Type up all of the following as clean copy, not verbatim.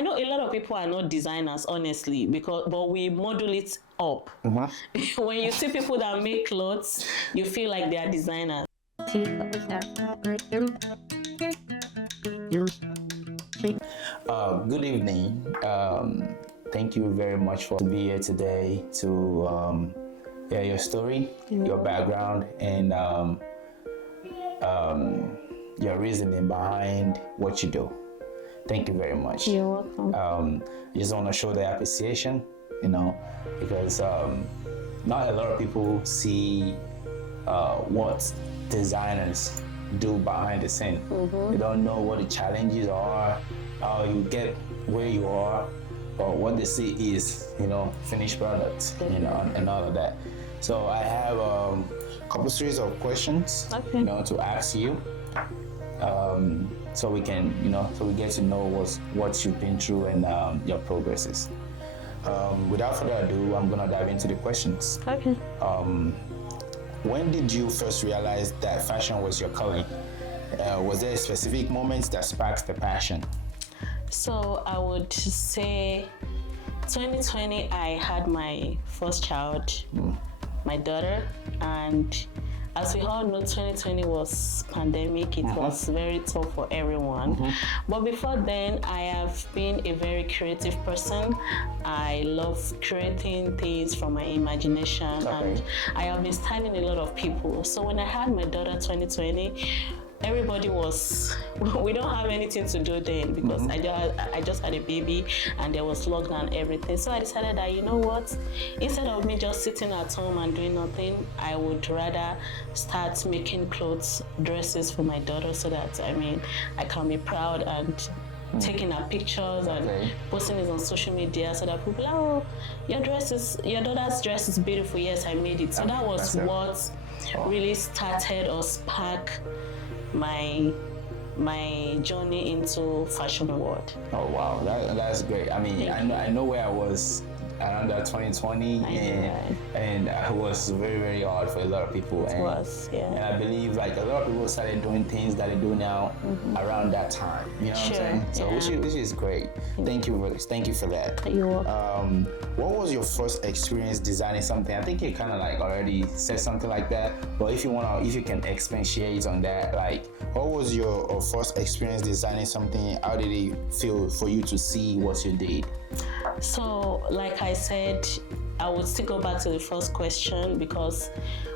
I know a lot of people are not designers, honestly, but we model it up. When you see people that make clothes, you feel like they are designers. Good evening. Thank you very much for being here today to hear your story, your background, and your reasoning behind what you do. Thank you very much. You're welcome. Just want to show the appreciation, because not a lot of people see what designers do behind the scene. They don't know what the challenges are, how you get where you are, or what they see is, finished product, and all of that. So I have a couple series of questions, to ask you, so we can, so we get to know what you've been through and your progresses. Without further ado, I'm gonna dive into the questions. Okay. When did you first realize that fashion was your calling? Was there a specific moment that sparks the passion? So I would say 2020, I had my first child, my daughter, and as we all know, 2020 was pandemic. It was very tough for everyone. But before then, I have been a very creative person. I love creating things from my imagination, and I have been styling a lot of people. So when I had my daughter 2020, everybody was, we don't have anything to do then because I just had a baby and there was lockdown and everything. So I decided that, you know what, instead of me just sitting at home and doing nothing, I would rather start making clothes, dresses for my daughter so that, I can be proud and taking her pictures and posting it on social media so that people, oh, your daughter's dress is beautiful. Yes, I made it. So that was what really started or sparked my journey into fashion world. Oh wow, that's great. I know where I was around that 2020, and it was very, very hard for a lot of people. It was. And I believe like a lot of people started doing things that they do now around that time. You know what I'm saying? So which is great. Thank you for that. You're welcome. What was your first experience designing something? I think you kind of like already said something like that, but if you can expatiate on that, like what was your first experience designing something? How did it feel for you to see what you did? So, like I said, I would still go back to the first question because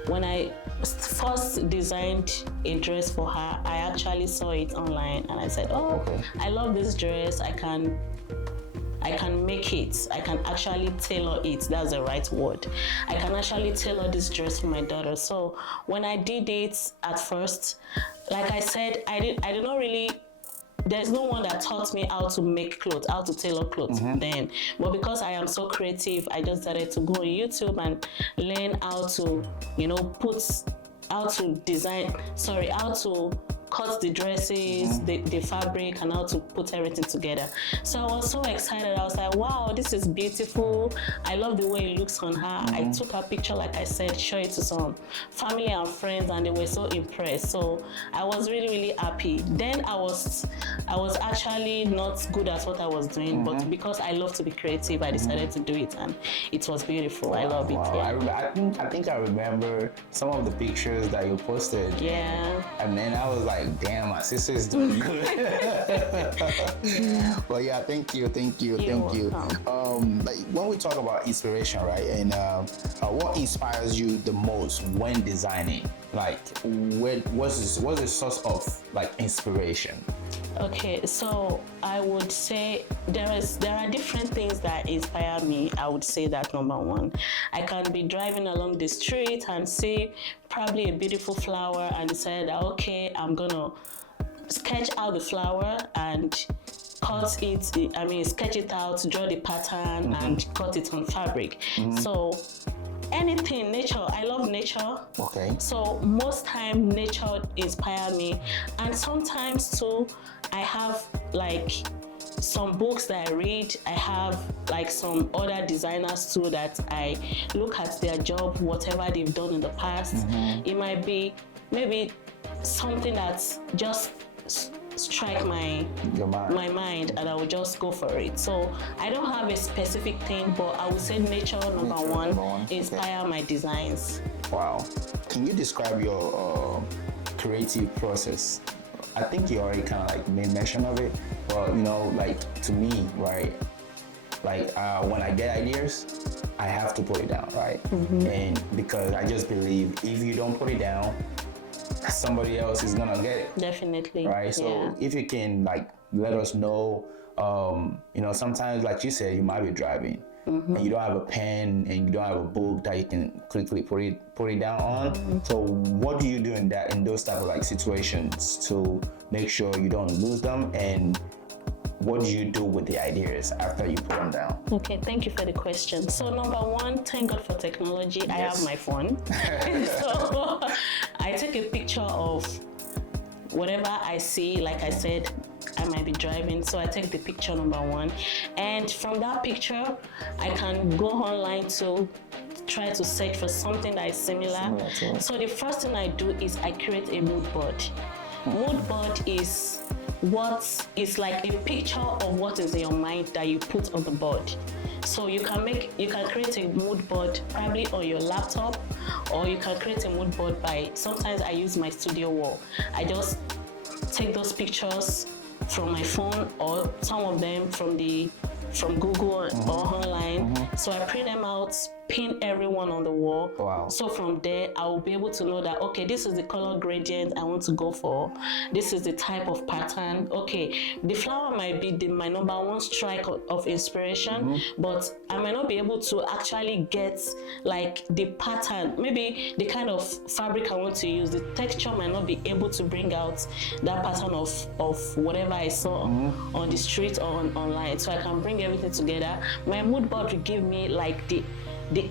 when I first designed a dress for her, I actually saw it online and I said, I love this dress. I can make it. I can actually tailor it. That's the right word. I can actually tailor this dress for my daughter. So when I did it at first, like I said, I did not really. There's no one that taught me how to make clothes, how to tailor clothes then. But because I am so creative, I just started to go on YouTube and learn how to, how to cut the dresses, the fabric, and how to put everything together. So I was so excited. I was like, wow, this is beautiful. I love the way it looks on her. I took a picture, like I said, show it to some family and friends, and they were so impressed. So I was really, really happy. Then I was actually not good at what I was doing, but because I love to be creative, I decided to do it, and it was beautiful. I love it. Yeah. I think I remember some of the pictures that you posted. Yeah. And then I was like, damn, my sister is doing good. Well, yeah, thank you. Like when we talk about inspiration, right? And what inspires you the most when designing? Like, what's the source of like inspiration? Okay, so I would say there are different things that inspire me. I would say that number one, I can be driving along the street and see probably a beautiful flower and decide that, okay, I'm gonna sketch out the flower and cut it, sketch it out, draw the pattern and cut it on fabric. So anything, nature, I love nature. Okay. So most time nature inspire me, and sometimes too I have like some books that I read. I have like some other designers too that I look at their job, whatever they've done in the past. It might be maybe something that's just strike my mind, and I will just go for it. So I don't have a specific thing, but I would say nature number one inspire my designs. Wow. Can you describe your creative process? I think you already kind of like made mention of it, but you know, like to me, right? Like when I get ideas, I have to put it down, right? And because I just believe if you don't put it down, somebody else is gonna get it. Definitely. Right. So if you can like let us know, you know, sometimes like you said, you might be driving and you don't have a pen and you don't have a book that you can quickly put it down on. So what do you do in those type of like situations to make sure you don't lose them, and what do you do with the ideas after you put them down? Okay, thank you for the question. So number one, thank God for technology. Yes. I have my phone. So I take a picture of whatever I see. Like I said, I might be driving, so I take the picture number one. And from that picture, I can go online to try to search for something that is similar. So the first thing I do is I create a mood board. Mood board is what is like a picture of what is in your mind that you put on the board. So you can create a mood board probably on your laptop, or you can create a mood board by, sometimes I use my studio wall. I just take those pictures from my phone, or some of them from Google or online. So I print them out, pin everyone on the wall. Wow. So from there, I will be able to know that, okay, this is the color gradient I want to go for. This is the type of pattern. Okay, the flower might be my number one strike of inspiration, but I might not be able to actually get like the pattern, maybe the kind of fabric I want to use. The texture might not be able to bring out that pattern of whatever I saw on the street or online. So I can bring everything together. My mood board will give me like the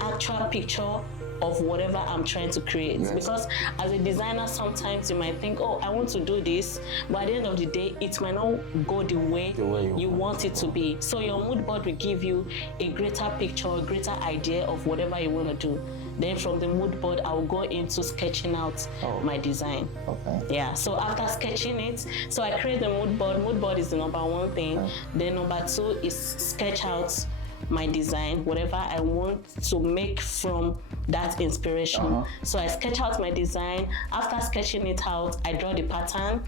actual picture of whatever I'm trying to create. Yes. Because as a designer, sometimes you might think, oh, I want to do this, but at the end of the day, it might not go the way you want it to be. So your mood board will give you a greater picture, a greater idea of whatever you want to do. Then from the mood board, I will go into sketching out my design. Okay. Yeah, so after sketching it, so I create the mood board. Mood board is the number one thing. Okay. Then number two is sketch out my design, whatever I want to make from that inspiration. So I sketch out my design. After sketching it out, I draw the pattern.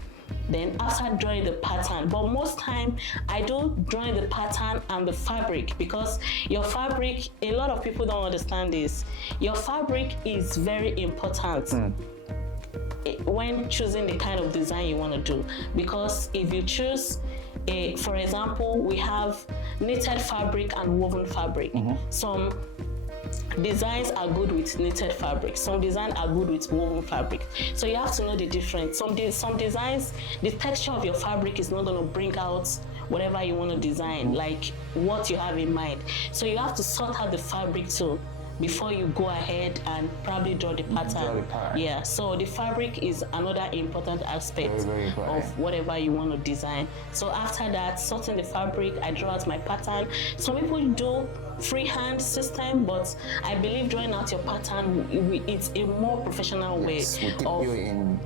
Then after drawing the pattern, but most time I do drawing the pattern and the fabric, because your fabric, a lot of people don't understand this. Your fabric is very important when choosing the kind of design you want to do, because if you choose for example, we have knitted fabric and woven fabric. Some designs are good with knitted fabric, some designs are good with woven fabric. So you have to know the difference. Some designs, the texture of your fabric is not going to bring out whatever you want to design, like what you have in mind. So you have to sort out the fabric too before you go ahead and probably draw the pattern. Yeah, so the fabric is another important aspect of whatever you want to design. So after that, sorting the fabric, I draw out my pattern. Some people do freehand system, but I believe drawing out your pattern, it's a more professional way of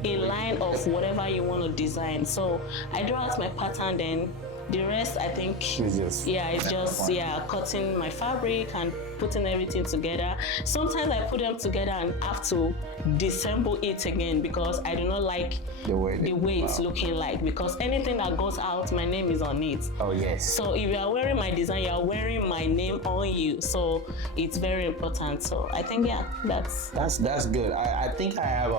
a line of whatever you want to design. So I draw out my pattern, then the rest, I think, it's just cutting my fabric and putting everything together. Sometimes I put them together and have to disassemble it again, because I do not like the way it's looking like, because anything that goes out, my name is on it. Oh yes. So if you are wearing my design, you are wearing my name on you. So it's very important. So I think that's good. I think I have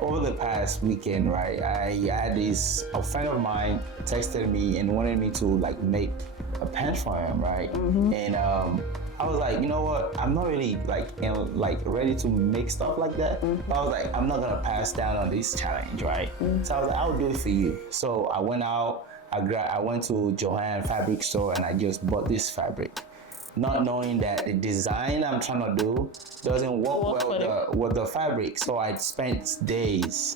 over the past weekend, right, I had a friend of mine texted me and wanted me to like make a pen for him, right? And I was like, you know what? I'm not really ready to make stuff like that. But I was like, I'm not gonna pass down on this challenge, right? So I was like, I'll do it for you. So I went out. I went to Joanne fabric store and I just bought this fabric, not knowing that the design I'm trying to do doesn't work well with the fabric. So I spent days.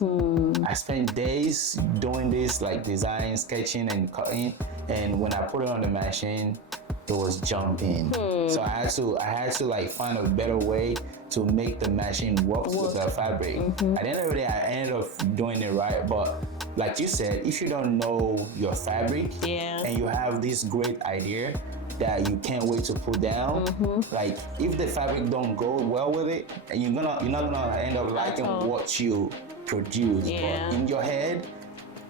I spent days doing this, like design, sketching, and cutting. And when I put it on the machine, it was jumping. So I had to like find a better way to make the machine work with the fabric. At the end of the day, I ended up doing it right, but like you said, if you don't know your fabric Yeah. and you have this great idea that you can't wait to put down, like if the fabric don't go well with it, and you're not gonna end up liking all. what you produce. Yeah. But in your head,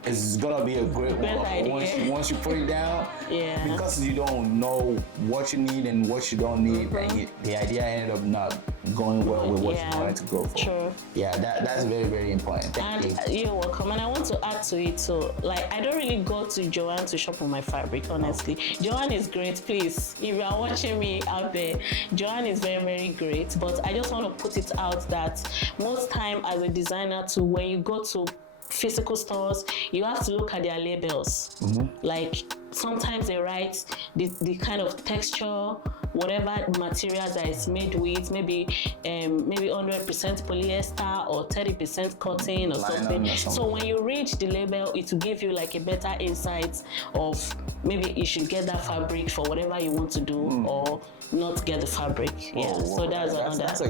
it's gonna be a great one. But idea. once you put it down, Yeah. because you don't know what you need and what you don't need, and the idea ended up not going well with what you wanted to go for. True. Yeah, that's very, very important. Thank you. And you're welcome. And I want to add to it too. Like, I don't really go to Joanne to shop for my fabric, honestly. Joanne is great, please. If you are watching me out there, Joanne is very, very great. But I just want to put it out that most time as a designer too, when you go to physical stores, you have to look at their labels. Like, sometimes they write the kind of texture, whatever materials that it's made with, maybe 100% polyester or 30% cotton or something. So when you read the label, it will give you like a better insight of maybe you should get that fabric for whatever you want to do or not get the fabric. So that's a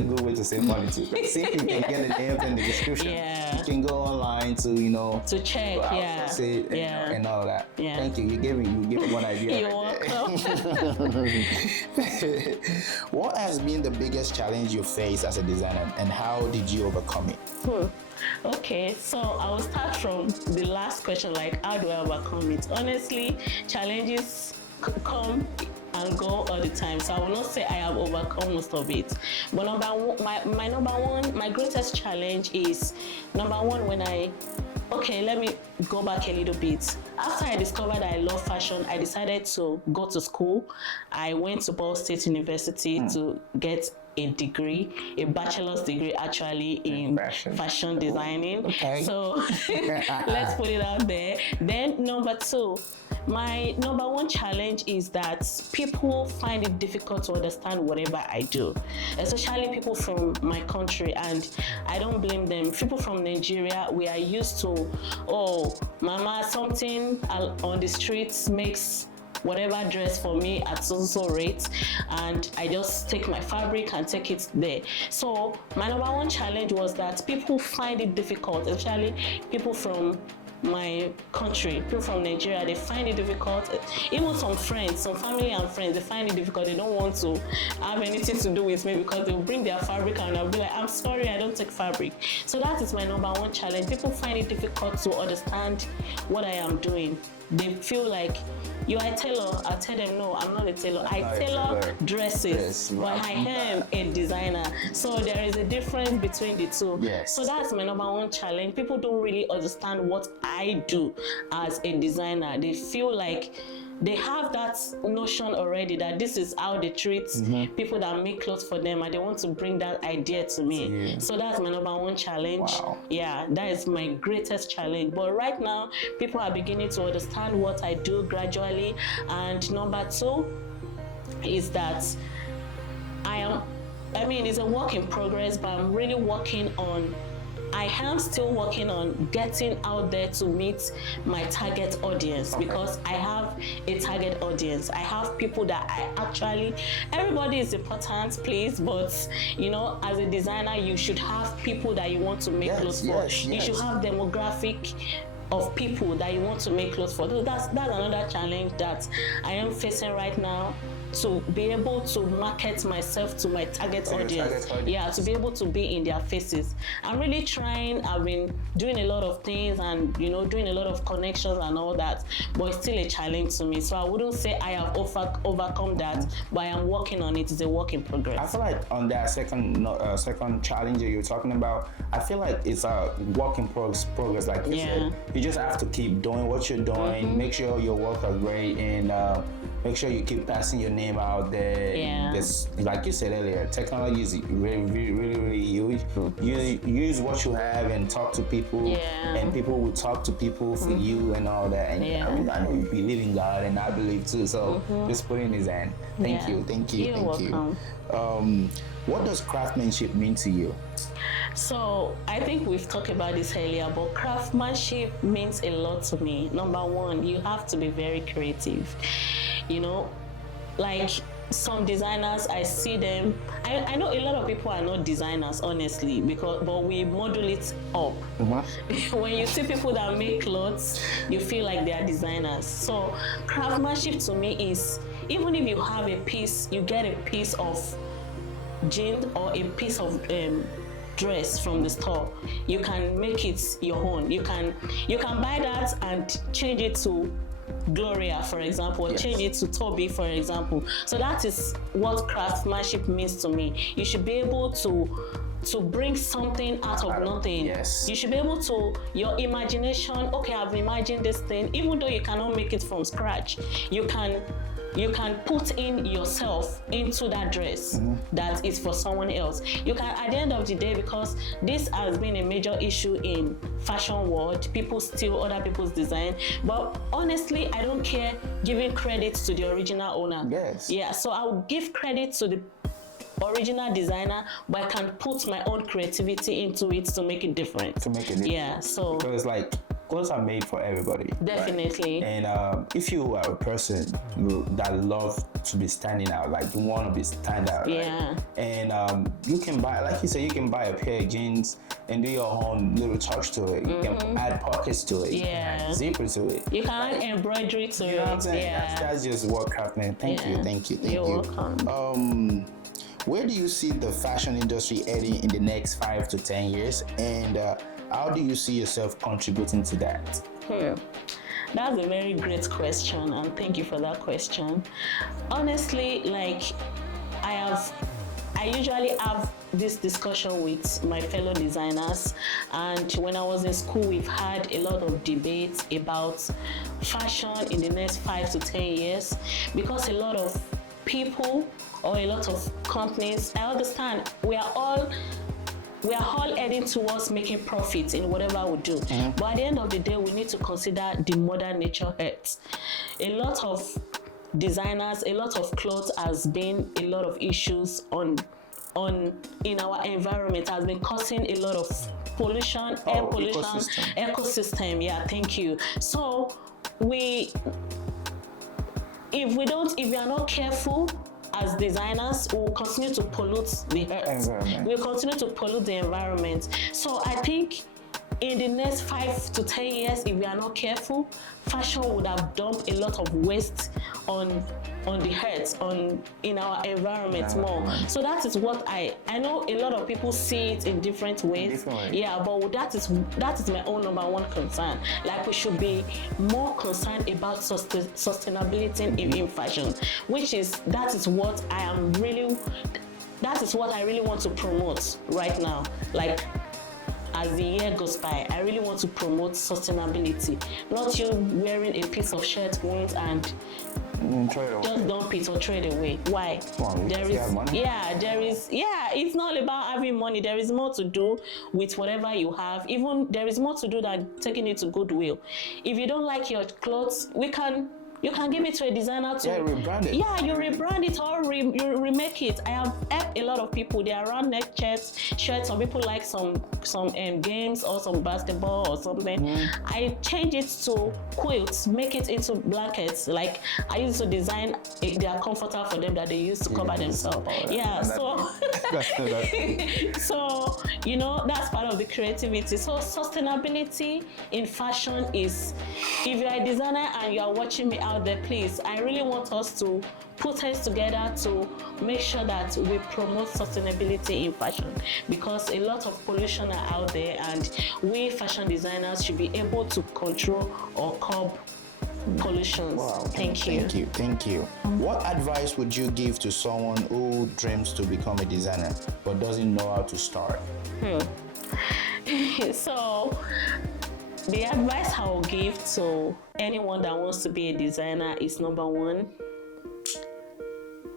good way to save money too. See if you can get the names in the description. You can go online to check, and all that. Thank you. You gave me one idea. You're welcome. What has been the biggest challenge you faced as a designer, and how did you overcome it? Okay, so I will start from the last question, like how do I overcome it? Honestly, challenges come and go all the time, so I will not say I have overcome most of it. But my greatest challenge is let me go back a little bit. After I discovered I love fashion, I decided to go to school. I went to Ball State University to get a degree, a bachelor's degree actually in fashion designing. Okay. So let's put it out there. Then number two, my number one challenge is that people find it difficult to understand whatever I do, especially people from my country, and I don't blame them. People from Nigeria, we are used to, mama, something on the streets makes whatever dress for me at so rate, and I just take my fabric and take it there. So my number one challenge was that people find it difficult, especially people from my country, people from Nigeria, they find it difficult. Even some friends, some family and friends, they find it difficult. They don't want to have anything to do with me because they'll bring their fabric and I'll be like, I'm sorry, I don't take fabric. So that is my number one challenge. People find it difficult to understand what I am doing. They feel like, you are a tailor. I tell them, no, I'm not a tailor. I tailor dresses, but I am a designer. So there is a difference between the two. So that's my number one challenge. People don't really understand what I do as a designer. They feel like they have that notion already that this is how they treat people that make clothes for them, and they want to bring that idea to me. So that's my number one challenge. Yeah, that is my greatest challenge. But right now, people are beginning to understand what I do gradually. And number two is that it's a work in progress, but I am still working on getting out there to meet my target audience, because I have a target audience. I have people that everybody is important, please, but as a designer, you should have people that you want to make clothes for. You should have demographic of people that you want to make clothes for. That's another challenge that I am facing right now, to be able to market myself to my target audience. To be able to be in their faces. I'm really trying. I've been doing a lot of things and doing a lot of connections and all that, but it's still a challenge to me. So I wouldn't say I have overcome that, but I am working on it. It's a work in progress. I feel like on that second challenge that you're talking about, I feel like it's a work in progress. Like you said, you just have to keep doing what you're doing. Make sure your work are great, and make sure you keep passing your name out there. Like you said earlier, technology is really, really, really, really huge. You use what you have and talk to people, and people will talk to people for you and all that. And I know you believe in God, and I believe too. So just put in His hand. Thank you. You're welcome. What does craftsmanship mean to you? So I think we've talked about this earlier, but craftsmanship means a lot to me. Number one, you have to be very creative. Like some designers, I see them. I know a lot of people are not designers, honestly, but we model it up. When you see people that make clothes, you feel like they are designers. So craftsmanship to me is, even if you have a piece, you get a piece of jeans or a piece of dress from the store, you can make it your own. You can buy that and change it to Gloria, for example, or change it to Toby, for example. So that is what craftsmanship means to me. You should be able to bring something out of nothing. Yes. You should be able to, your imagination, okay, I've imagined this thing, even though you cannot make it from scratch, you can put in yourself into that dress that is for someone else. You can, at the end of the day, because this has been a major issue in fashion world, people steal other people's design. But honestly, I don't care giving credit to the original owner. Yes. Yeah, so I will give credit to the original designer, but I can put my own creativity into it to make it different. Yeah, so because like clothes are made for everybody. Definitely. Right? And if you are a person that love to be standing out, like you want to be stand out, yeah, right? And you can buy, like you said, you can buy a pair of jeans and do your own little touch to it. You can add pockets to it. Yeah. You can add zipper to it. You can add embroidery to it. You know what I'm saying? Yeah. That's just what craftsman. Thank you. You're welcome. Where do you see the fashion industry heading in the next 5 to 10 years? And how do you see yourself contributing to that? That's a very great question, and thank you for that question. Honestly, like I usually have this discussion with my fellow designers, and when I was in school, we've had a lot of debates about fashion in the next 5 to 10 years, because a lot of people or a lot of companies, I understand, we are all heading towards making profits in whatever we do. But at the end of the day, we need to consider the modern nature hurts. A lot of designers, a lot of clothes has been a lot of issues in our environment, has been causing a lot of pollution, air pollution, ecosystem. Yeah, thank you. So if we are not careful as designers, we'll continue to pollute the earth. We'll continue to pollute the environment. So I think in the next 5 to 10 years, if we are not careful, fashion would have dumped a lot of waste on the earth, in our environment more. So that is what I know a lot of people see it in different ways. Yeah, but that is my own number one concern. Like, we should be more concerned about sustainability in fashion, that is what I really want to promote right now. Like, as the year goes by, I really want to promote sustainability. Not you wearing a piece of shirt once and just dump it or trade away. Why? It's not about having money. There is more to do with whatever you have. Even there is more to do than taking it to Goodwill. If you don't like your clothes, you can give it to a designer to rebrand it. Yeah, you rebrand it or you remake it. I have helped a lot of people. They are round neck shirts. Some people like some games or some basketball or something. I change it to quilts, make it into blankets. Like, I used to design their comforter for them that they use to cover themselves. Yeah, so so that's part of the creativity. So sustainability in fashion is, if you're a designer and you are watching me out there, please, I really want us to put heads together to make sure that we promote sustainability in fashion, because a lot of pollution are out there, and we fashion designers should be able to control or curb pollution. Wow. Thank you. What advice would you give to someone who dreams to become a designer but doesn't know how to start? So the advice I will give to anyone that wants to be a designer is, number one,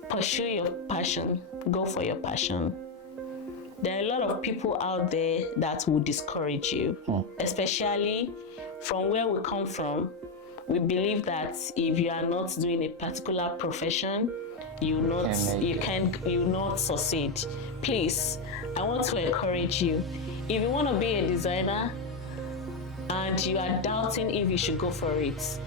pursue your passion. Go for your passion. There are a lot of people out there that will discourage you, especially from where we come from. We believe that if you are not doing a particular profession, you will not succeed. Please, I want to encourage you. If you want to be a designer and you are doubting if you should go for it,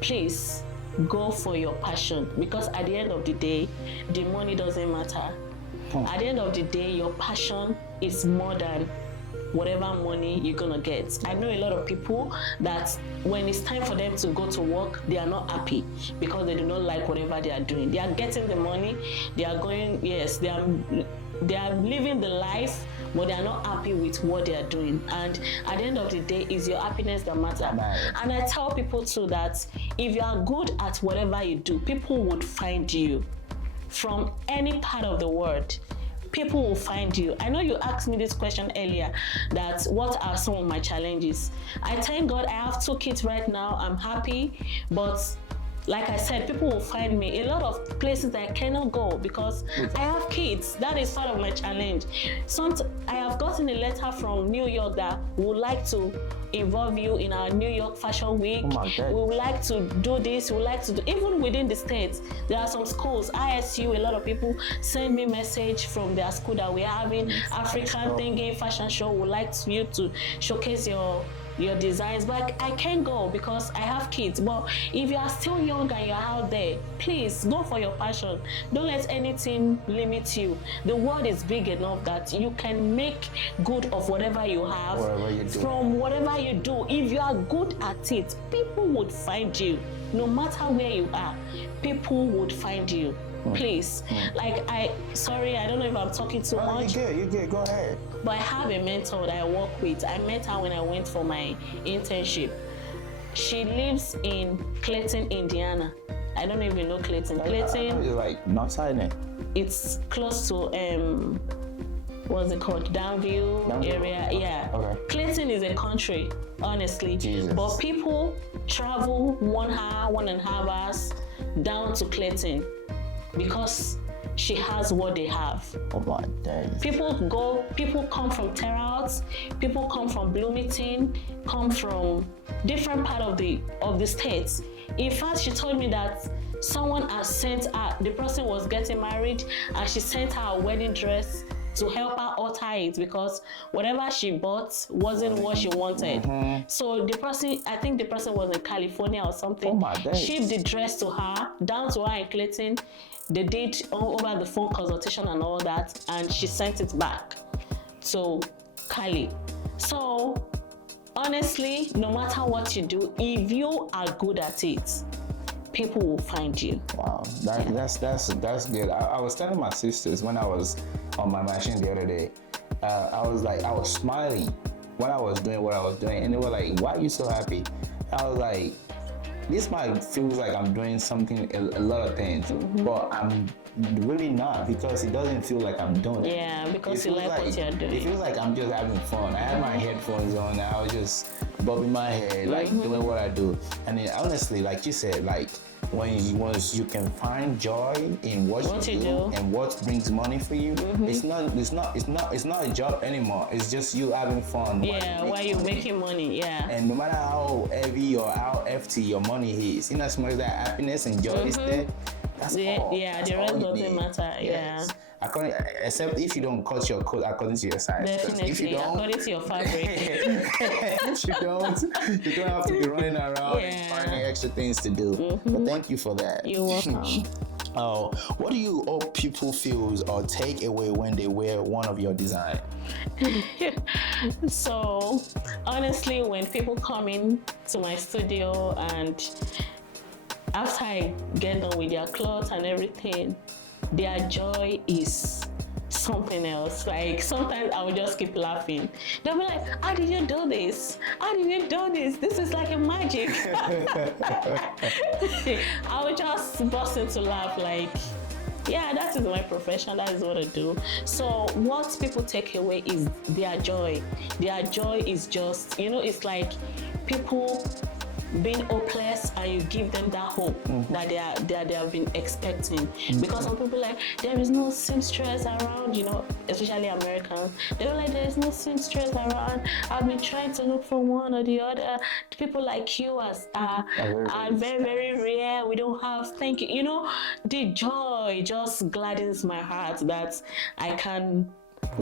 please go for your passion, because at the end of the day, the money doesn't matter. At the end of the day, your passion is more than whatever money you're gonna get. I know a lot of people that when it's time for them to go to work, they are not happy because they do not like whatever they are doing. They are getting the money, they are going, yes, they are living the life, but they are not happy with what they are doing. And at the end of the day, it's your happiness that matters. And I tell people too that if you are good at whatever you do, people would find you from any part of the world. People will find you. I know you asked me this question earlier, that what are some of my challenges. I thank God I have 2 kids right now. I'm happy, but like I said, people will find me a lot of places that I cannot go because I have kids. That is part of my challenge. I have gotten a letter from New York that would like to involve you in our New York Fashion Week. We would like to do this. We would like to do, even within the states, there are some schools, ISU, a lot of people send me message from their school that we're having African thingy fashion show. We would like you to showcase your designs, but I can't go because I have kids. But if you are still young and you're out there, please go for your passion. Don't let anything limit you. The world is big enough that you can make good of whatever you have, from whatever you do. If you are good at it, people would find you. No matter where you are, people would find you. Please. Like, sorry, I don't know if I'm talking too much. You're good, go ahead. But I have a mentor that I work with. I met her when I went for my internship. She lives in Clayton, Indiana. I don't know if you know Clayton. Clayton, like not silent. It's close to what's it called? Downview area. Yeah. Okay. Clayton is a country, honestly. Jesus. But people travel 1 hour, 1.5 hours down to Clayton because she has what they have. Oh my days. People come from Terre Haute, people come from Bloomington, come from different part of the states. In fact, she told me that someone has sent her, the person was getting married, and she sent her a wedding dress to help her alter it because whatever she bought wasn't what she wanted. So the person, I think the person was in California or something, shipped the dress to her, down to her in Clayton. They did over the phone consultation and all that, and she sent it back to Cali. So honestly, no matter what you do, if you are good at it, people will find you. Wow, that's good. I was telling my sisters when I was on my machine the other day, I was smiling when I was doing what I was doing, and they were like, "Why are you so happy?" I was like, this might feels like I'm doing something, a lot of things, but I'm really not, because it doesn't feel like I'm doing it. Yeah, because you like what you're doing. It feels like I'm just having fun. I had my headphones on, and I was just bobbing my head, like doing what I do. And then honestly, like you said, like once you can find joy in what you do and what brings money for you, it's not a job anymore. It's just you having fun. Yeah, while you're making money. Yeah. And no matter how heavy or how hefty your money is, in as much as that happiness and joy is there, that's all. Yeah, the rest doesn't matter. Yes. Except if you don't cut your coat according to your size. Definitely, if you don't, according to your fabric. if you don't have to be running around and finding extra things to do. But thank you for that. You're welcome. What do you hope people feel or take away when they wear one of your design? So honestly, when people come in to my studio and after I get done with their clothes and everything, their joy is something else. Like sometimes I will just keep laughing. They'll be like, "How did you do this? How did you do this? This is like a magic." I will just burst into laugh like, yeah, that is my profession. That is what I do. So what people take away is their joy. Their joy is just, it's like people being hopeless and you give them that hope that they have been expecting. Because some people like, there is no seamstress around, especially Americans. They were like, there is no seamstress around. I've been trying to look for one or the other. People like you are very, very rare. We don't have, thank you. The joy just gladdens my heart that I can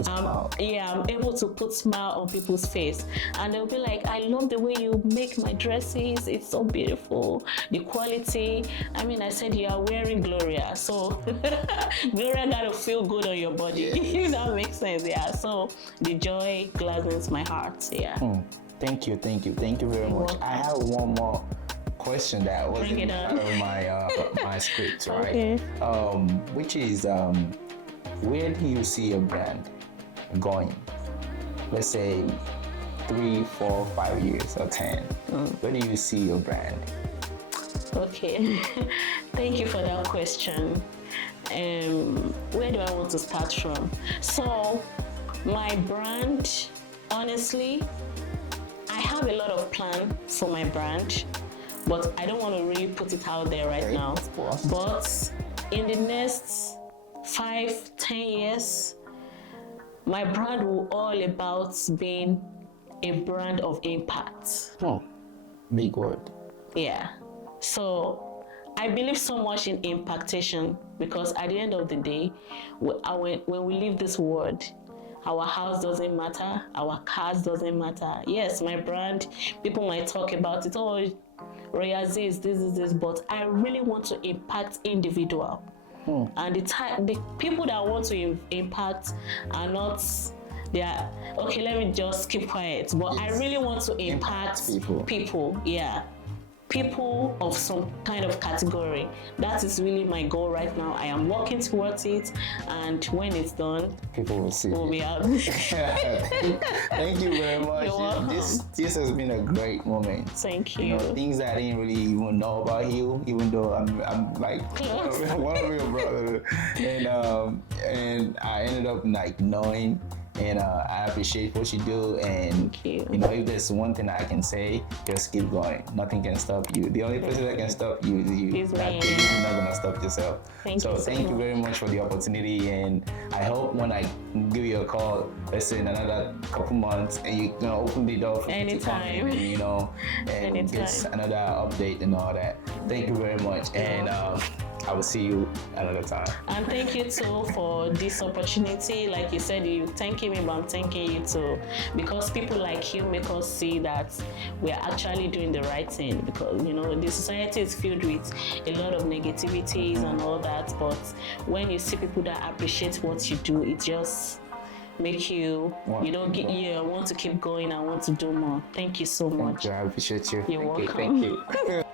I'm able to put smile on people's face, and they'll be like, I love the way you make my dresses, it's so beautiful, the quality. I mean, I said you are wearing Gloria, so Gloria gotta feel good on your body. If that makes sense. Yeah, so the joy gladdens my heart. Yeah. Thank you very much. I have one more question that wasn't part of my script, right? Okay. Which is where do you see your brand going? Let's say 3, 4, 5 years or 10. Where do you see your brand? Okay. Thank you for that question. Where do I want to start from? So my brand, honestly, I have a lot of plan for my brand, but I don't want to really put it out there right now. Of course. But in the next 5, 10 years, my brand will all about being a brand of impact. Big word. Yeah. So I believe so much in impactation, because at the end of the day, when we leave this world, our house doesn't matter, our cars doesn't matter. Yes, my brand, people might talk about it, oh, Royal Zee is this, but I really want to impact individual. And the people that I want to impact are not, they are, okay, let me just keep quiet, but I really want to impact people. Yeah. People of some kind of category. That is really my goal right now. I am working towards it, and when it's done, people will see. We'll be happy. Thank you very much. You're welcome. This has been a great moment. Thank you. You know, things that I didn't really even know about you, even though I'm like one of your brothers, and I ended up like knowing. And I appreciate what you do, and Thank you. You know, if there's one thing I can say, just keep going. Nothing can stop you. The only person that can stop you is you. Is me. You're not gonna stop yourself. Thank you very much for the opportunity, and I hope when I give you a call, let's say in another couple months, and you're gonna open the door for me to come in, Anytime. you know, and Anytime. get another update and all that. Thank you very much, and I will see you another time. And thank you too for this opportunity. Like you said, you thanking me, but I'm thanking you too, because people like you make us see that we are actually doing the right thing. Because you know, the society is filled with a lot of negativities and all that, but when you see people that appreciate what you do, it just make you want to keep going and want to do more. Thank you so much. I appreciate you. You're welcome. Thank you.